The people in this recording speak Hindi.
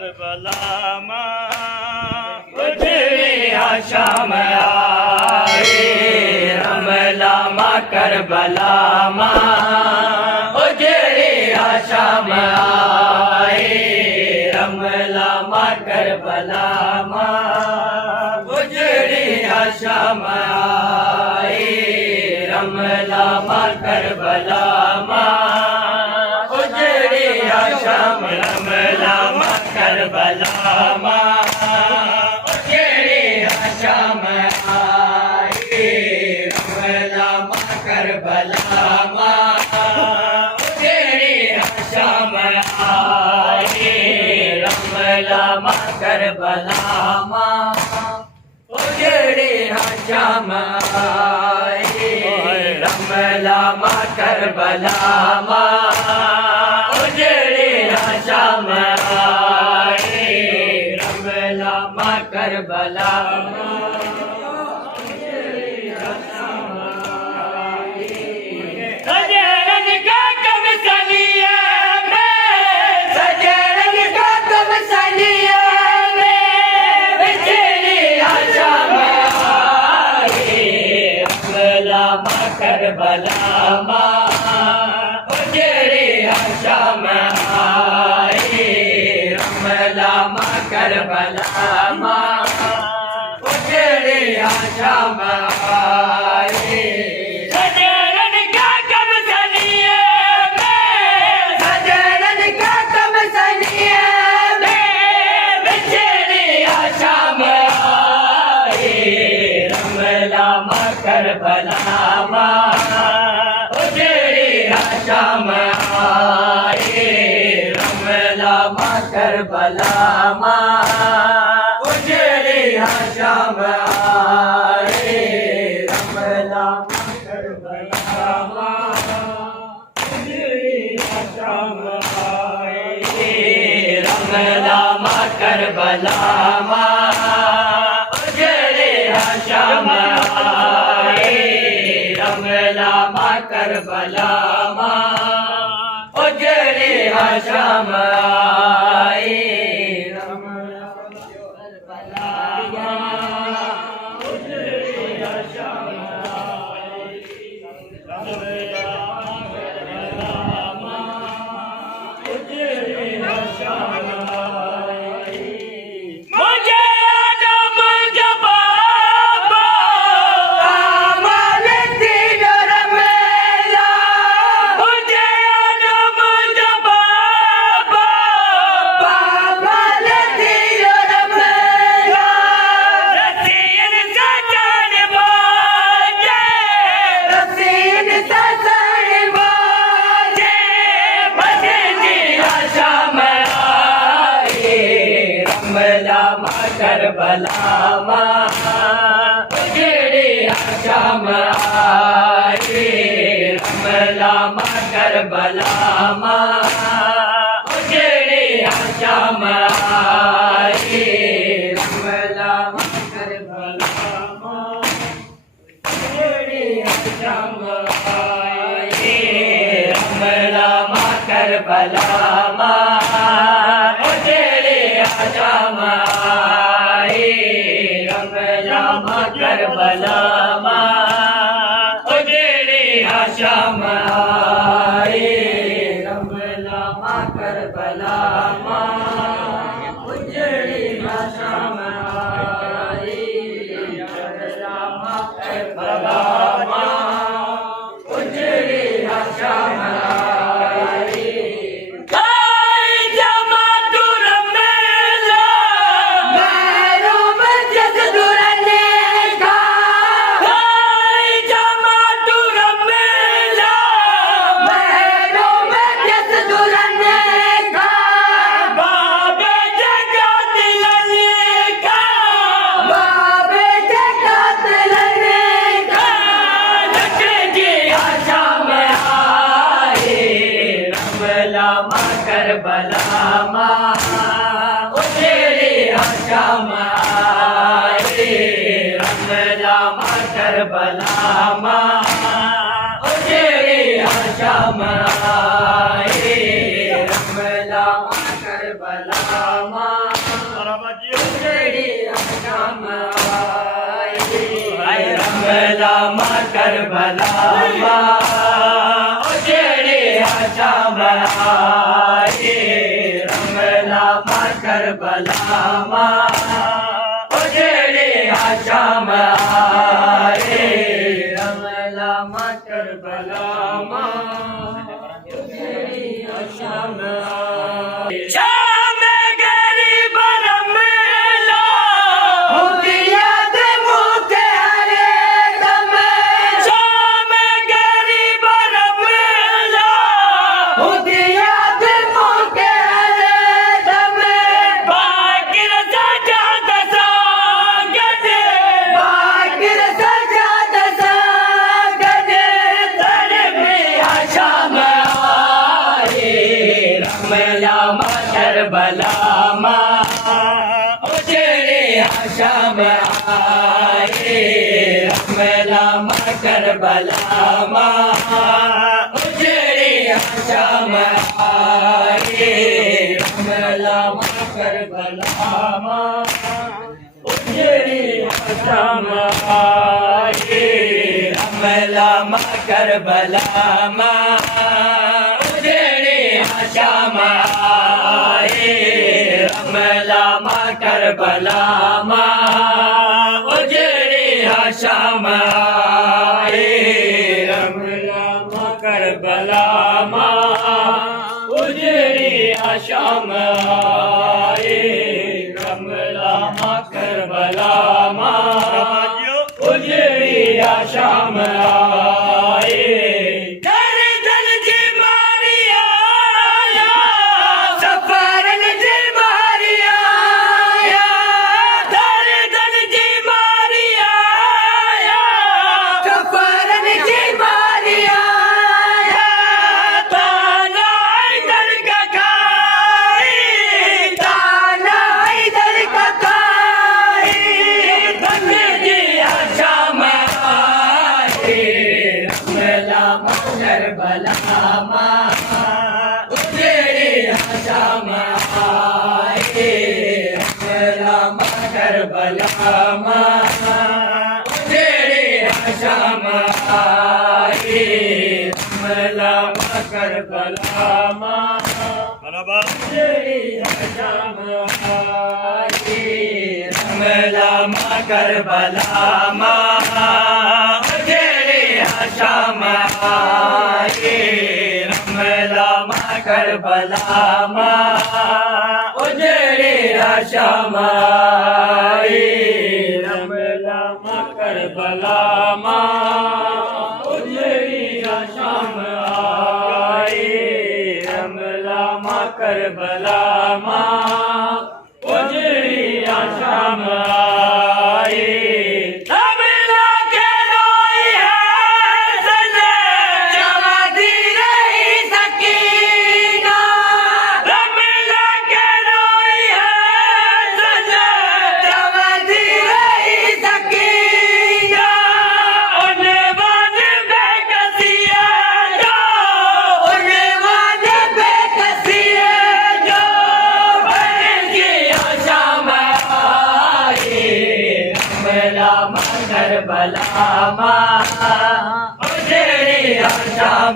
करबला उजड़ी शाम आई रमला मां करबला उजड़ी शाम आई रमला मां करबला उजड़ी शाम आई रमला मां करबला उजड़ी शाम रमला मां करबला उजड़ी शाम आई रमला मां करबला उजड़ी शाम आई रमला मां करबला उजड़ी शाम आई रमला मां करबला उजड़ी शाम आई रमला मां करबला सजन का कब सलिया सजन का कब सलिया बिजली शाम आई रमला मां करबला उजड़ी शाम आई रमला मां करबला उजड़ी शाम आई सजन का कब सलिया सजन का कब सलिया बिजली शाम आई रमला मां करबला उजड़ी शाम आई रमला मां करबला उजड़ी शाम आई रमला मां करबला उजड़ी शाम आई रमला मां करबला उजड़ी शाम आई रमला मां करबला उजड़ी शाम आई रमला करबला उजड़ी शाम आई रमला मां करबला उजड़ी शाम आई रमला मां करबला उजड़ी शाम आई रमला मां करबला उजड़ी शाम रमला मां करबला उजड़ी शाम आई रमला मां करबला उजड़ी शाम आई रमला मां करबला उजड़ी शाम करबला उजड़ी शाम आई रमला मां करबला उजड़ी शाम आई रमला मां करबला रमला मां करबला मां उजड़ी शाम आई रमला मां करबला मां उजड़ी शाम आई रमला मां करबला मां उजड़ी शाम आई शाम गरीब रमला होती याद मुझे हरे दम शाम गरीब रमला होती याद मुझे हरे दम बाकिर सजाद संगत बाकिर सजाद संगत तरबी शाम आई रमला मां करबला मां उजड़ी शाम आई रमला मां करबला मां उजड़ी शाम आई रमला मां करबला मां उजड़ी शाम आई रमला मां करबला मां उजड़ी शाम आई रमला मां करबला मां उजड़ी शाम आई रमला मां करबला मां उजड़ी शाम आई रमला मां करबला मां उजड़ी शाम आई दर्दन जी मारिया सफरन जी मारिया दर्दन जी मारिया सफरन जी मारिया ताना इधर का खाई ताना इधर का खाई बन जी शाम आई रमला मां करबला मां उजड़ी शाम आई रमला मां करबला मां उजड़ी शाम आई रमला मां करबला मां उजड़ी शाम आई रमला मां करबला मां उजड़ी शाम आई रमला मां करबला मां उजड़ी शाम आई रमला मां करबला मां उजड़ी शाम आई रमला मां करबला मां उजड़ी शाम आई रमला के रोई है सजे जवादी रही सकीना रमला के रोई है सजे जवादी रही सकीना उन्वान बेकसिया जो उन्वान बेकसिया जो बन गया शाम आई रमला मां करबला मां उजड़ी शाम